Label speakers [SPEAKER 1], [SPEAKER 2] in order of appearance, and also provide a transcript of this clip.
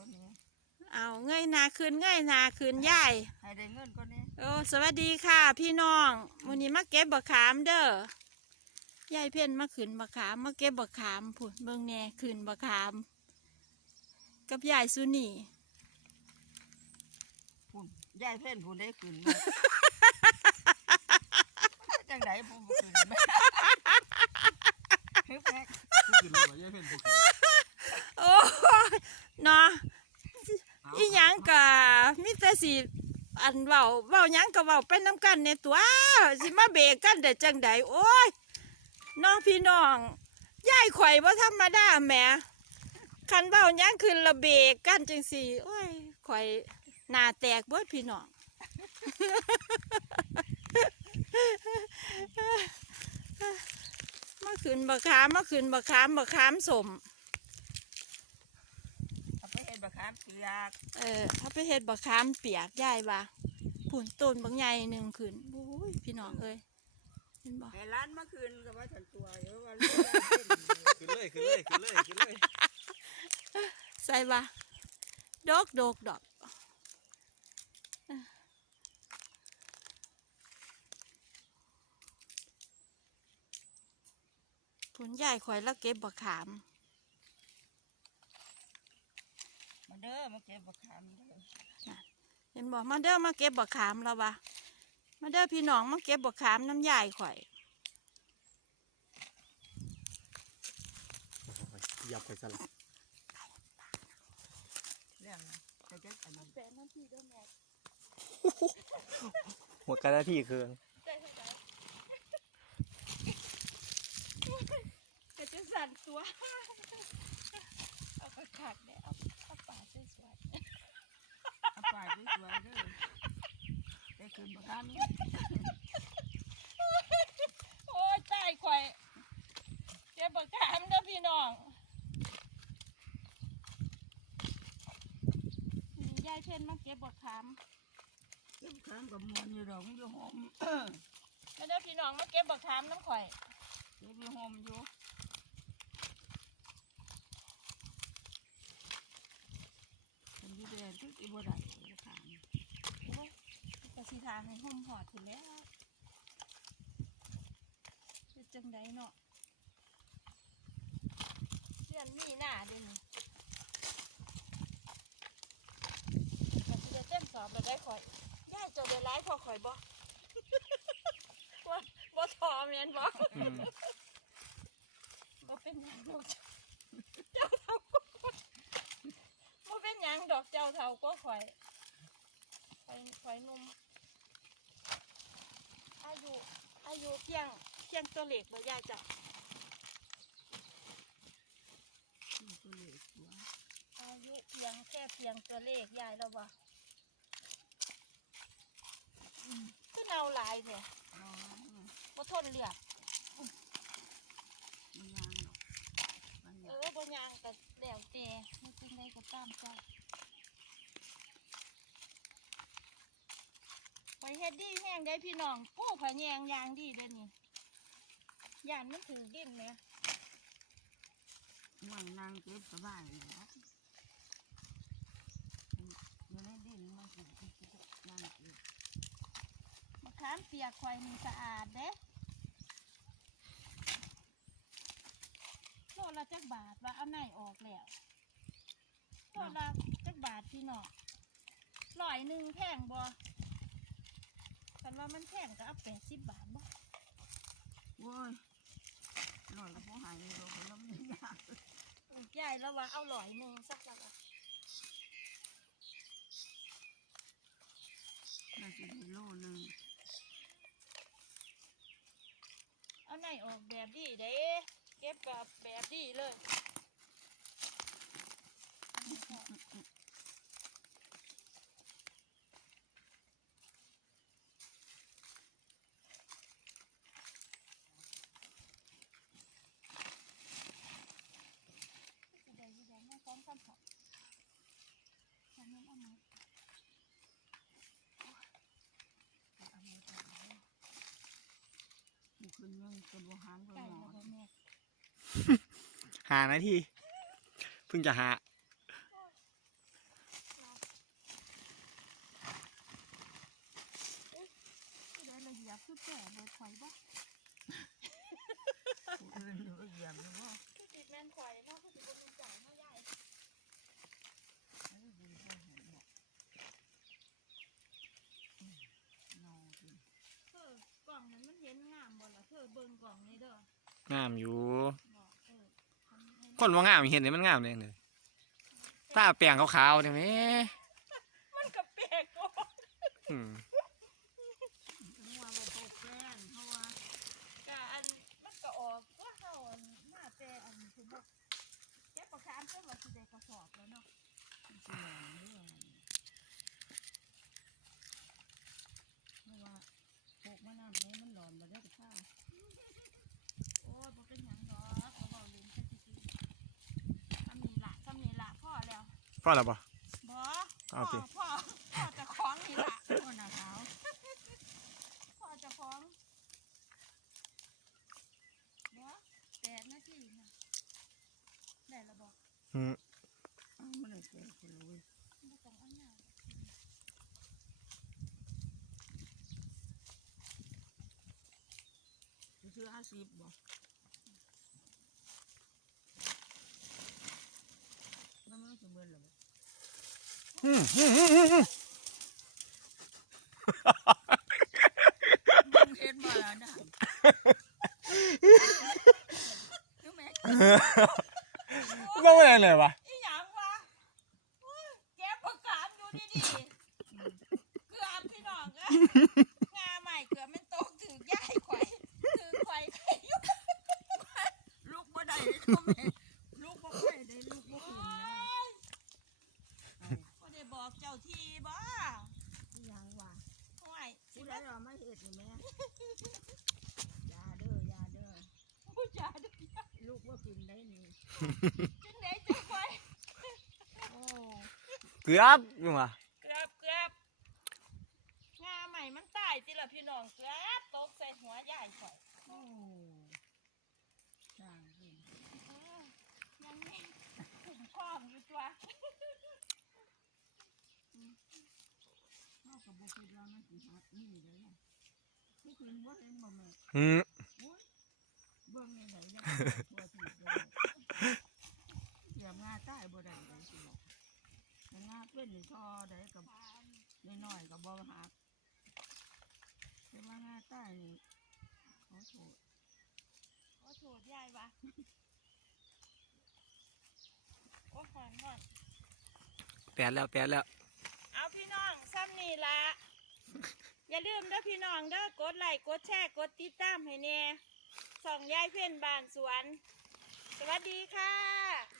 [SPEAKER 1] ก็นี้
[SPEAKER 2] เอาเงยหนาคืนเงยหนาคืนยาย
[SPEAKER 1] ให้ได้เงินก็นี้
[SPEAKER 2] โอ้สวัสดีค่ะ พี่น้องวันนี้มาเก็บบักขามเด้อยายเพ่นมาขืนบักขามมาเก็บบักขามผุนเบิ่งแหน่ขืนบักขาม กับยายสุนี
[SPEAKER 1] พุ่นยายเพ่นพุ่นได้ขึ้นจังไดพุ่นบ่ขึ้นแม่เฮ้ยแป๊ก
[SPEAKER 3] ผู้กินเลยว่าแย่เพ่นผู้กิน
[SPEAKER 2] โอ้ย เนาะอีหยังกะมิแต่สิอันเว้าเว้าหยังก็เว้าไปน้ำกันในตัวสิมาเบรกกันได้จังใดโอ้ยน้องพี่น้องยายข่อยว่าธรรมดาแหมคันเว้าหยังขึ้นระเบรกกันจังสี่โอ้ยข่อยหน้าแตกเบิดพี่น้องมาขึ้นบักขามมาขึ้นบักขามบักขามสม
[SPEAKER 1] บักขามเปียก
[SPEAKER 2] เออถ้าไปเฮ็ดบักขามเปียกยายว่าผุนต้นบางใหญ่หนึ่งขึ้นโอ้ยพี่น้องเอ้ยเห็นบ่
[SPEAKER 1] ให้ร้านเมื่อคืนก็ว่าฉันตัวเยอะว่าลูกยายเพ่น
[SPEAKER 3] ขึ้นเลยขึ้นเลยขึ้นเลยขึ้นเลย
[SPEAKER 2] ใส่บ่ดอกดอกดอกผุนใหญ่ข่อยแล้วเก็บบักขาม
[SPEAKER 1] มาเด้อมาเก็บบักขามเด้อ
[SPEAKER 2] เห็นบ่มาเด้อมาเก็บบักขามแล้ววะมาเด้อพี่น้องมาเก็บบักขามน้ำยายข่อย
[SPEAKER 3] ยับไปซะละ
[SPEAKER 1] เรื่องนะจะจะอันนี้
[SPEAKER 2] แปะน้ำพี่ด้วยแม่
[SPEAKER 3] หัวกระดาษที่คือ
[SPEAKER 2] ก็จะสั่นตัว เอากระขัดเนี่ยเอาเอาปากสวย
[SPEAKER 1] เอาไปสวยๆเด้อได้คืนบักขามนี้
[SPEAKER 2] ๆโอ้ยตายข่อยเก็บบักขามเด้อพี่น้องอืมยายเพ่นมาเก็บบักขาม
[SPEAKER 1] เก็บบักขามกับมวนอยู่ดอกมันอยู่หอม
[SPEAKER 2] มาเด้อพี่น้องมาเก็บบักขามน้ำข่อย
[SPEAKER 1] เก็บอยู่หอมอยู่เป็นที่แดนที่อีบ่ได้บักขาม
[SPEAKER 2] โอ้ยกระสีทางให้ห่มหอดถึงแล้วเป็นจังไดเนาะเรื่องมีหน้าเดี๋ยวนี้แต่ที่จะเต้นสอบแล้วได้ข่อยย่าเจะเดือดร้ายพอข่อยบ่ว่าบ่ทอมเรียนบ่
[SPEAKER 3] อืม
[SPEAKER 2] บ่เป็นหยังดอกเจ้าเท่าก็ข่อยบ่เป็นหยังดอกเจ้าเท่าก็ข่อยข่อยข่อยหนุ่มอายุ อายุเพียงเพียงตัวเล็กบ่ย่าจ้ะ
[SPEAKER 1] นี่ตัวเล็กหัว
[SPEAKER 2] อายุเพียงแค่เพียงตัวเลขยายแล้วบ่อืมก็เนาหลายเนี่ย
[SPEAKER 1] อ๋อ
[SPEAKER 2] บ่ทนเลือด
[SPEAKER 1] มันยางหรอกมัน
[SPEAKER 2] เอยา
[SPEAKER 1] ง
[SPEAKER 2] อบ่ยางก็แล้วแต่มันเป็นได้ก็ตามใจ ไปเฮ็ดดีแห้งได้พี่น้องโอ้ผาแยงยางดีเด้อนี่ย่านมันถือดินเนี่ย
[SPEAKER 1] มันนางเก็บสบายเลยเนาะอยู่ในดินมันสินางเก็บ
[SPEAKER 2] มะขามเปียกข่อยนี่สะอาดเด้โลละจักบาทว่าเอาไหนออกแล้วโลละจักบาทพี่น้องร้อยหนึ่งแพงบ่ คันว่ามันแพงก็เอาแปดสิบบาทบ่
[SPEAKER 1] โว้ยหน่อยก็พอหายเลยเราคนละไม่ยาก
[SPEAKER 2] ใหญ่แล้วว่าเอาร้อยหนึ่งสักละวะ
[SPEAKER 1] น่าจะได้โลหนึง
[SPEAKER 2] เอาไหนออกแบบดีเด้เก็บกับแบบดีเลยสิได้อยู่ได้มาสองสามสองสามน้ำเอามา
[SPEAKER 1] มีคนยังกระโบหางกระ
[SPEAKER 2] ไก่
[SPEAKER 1] หมอ
[SPEAKER 2] แล้วบ่แม่
[SPEAKER 3] หานาทีเพิ่งจะหา
[SPEAKER 2] บ่
[SPEAKER 1] ผู้อื่นอยู่เหยียบหรือว่า
[SPEAKER 2] คือสิแม่นข่อยเนาะคือสิบ่มีจ่ายเนาะยาย
[SPEAKER 1] เอ้ยดีจังเห็นบอกอืมนอนดิ
[SPEAKER 2] เธอกล่องนั้นมันเห็นงามบ่ล่ะเธอเบิ่งกล่องนี้เด้องา
[SPEAKER 3] มอยู่
[SPEAKER 2] บอกเออทำให้
[SPEAKER 3] คนว่างามเห็นเลยมันงามเลยเลยตาแปลงขาวๆเนี่ยแหม่
[SPEAKER 2] มันก็แปลกบ่
[SPEAKER 3] อืม
[SPEAKER 1] ถึงว่าบ่พกแฟนเพราะว่า
[SPEAKER 2] กอันมันก็ออกว่าเฮาอันมาแต่อันคือบ่แกะประคามเพิ่นว่าสิได้กระสอบแล้วเนาะ
[SPEAKER 1] มันสินอนเรื่องเพราะว่าพกมะนาวนี้มันหลอนมาได้กับข้าว
[SPEAKER 2] โอ้ยบ่เป็นหยังดอกเขาเว้าเล่นซะซื่อๆทำนี่ล่ะทำนี่ล่ะพอแล้ว
[SPEAKER 3] พ่อแล้วปะ
[SPEAKER 2] บ่
[SPEAKER 3] เอา
[SPEAKER 2] พ่อ
[SPEAKER 3] สิ
[SPEAKER 2] พ่อพ่อเจะคล้าของนี่ล่ะ
[SPEAKER 1] ตัวหน้าขาว
[SPEAKER 2] พ่อเจะคล้าของบ่แปดนาทีนะได้แล้วบ่
[SPEAKER 3] อืม
[SPEAKER 1] อ้าวมันเลยแก่คนละเว้ย
[SPEAKER 2] บ่ต้องเอันยาว
[SPEAKER 1] จะซื้อห้าสิบบ่มันไม่จะ เห็นมาแล้วนะรู้ไหม
[SPEAKER 3] บ่เป็นไรเลยวะ
[SPEAKER 2] อีหยังวะอุ้ยแกประกาศอยู่ดีๆเกือบพี่น้องเอ้ยงาใหม่เกือบมันตกถือย่ายข่อยถือข่ไข่อยู่
[SPEAKER 1] ลูกบ่ได้ทำไมลูกบ่ค่อยได้ลูกบ่
[SPEAKER 2] โอ้
[SPEAKER 1] ขึ้นนะ
[SPEAKER 2] ยบ่ได้บอกเจ้าทีบ่
[SPEAKER 1] อีหยังวะ
[SPEAKER 2] ห่ วยสิ
[SPEAKER 1] ผู้ใด
[SPEAKER 2] มา
[SPEAKER 1] เราไม่เห็ดนี่แม่อยาเด้อยาเด้อ
[SPEAKER 2] ผู้จ่าดู
[SPEAKER 1] ลูกว่ากินได้นี่
[SPEAKER 2] จังไดจังไว้
[SPEAKER 1] โอ้
[SPEAKER 3] เกือบอยู่ว่ะ
[SPEAKER 2] เกือบเกือบงาใหม่มันตายติล่ะพี่น้องเกือบตกใส่หัวยายข่อย
[SPEAKER 1] โอ้ช่างกิน
[SPEAKER 2] เออยังมีถุงคล้องอยู่ตัว
[SPEAKER 1] พ่อกับบุคิดว่ามันสิหักนี่ เลยนะผู้คืนว่าเห็นบ่แม่
[SPEAKER 3] อืม
[SPEAKER 1] โอ้ยเบิ่งในไหนยังตัวที่เลยเสียบงาใต้บ่ได้เลยสิบอกแต่งาเป็นนี่ทอได้กับน้อยๆกับบ่หักแต่ว่างาใต้นี่ขอโทษ
[SPEAKER 2] โอ้โถดยายวะโอ้หอนหอน
[SPEAKER 3] แปดแล้วแปดแล้ว
[SPEAKER 2] เอาพี่น้องซ้ำนี่ละ อย่าลืมเด้อพี่น้องเด้อกดไลค์กดแชร์กดติดตามให้แน่ส่องยายเพ่นบานสวน สวัสดีค่ะพอละ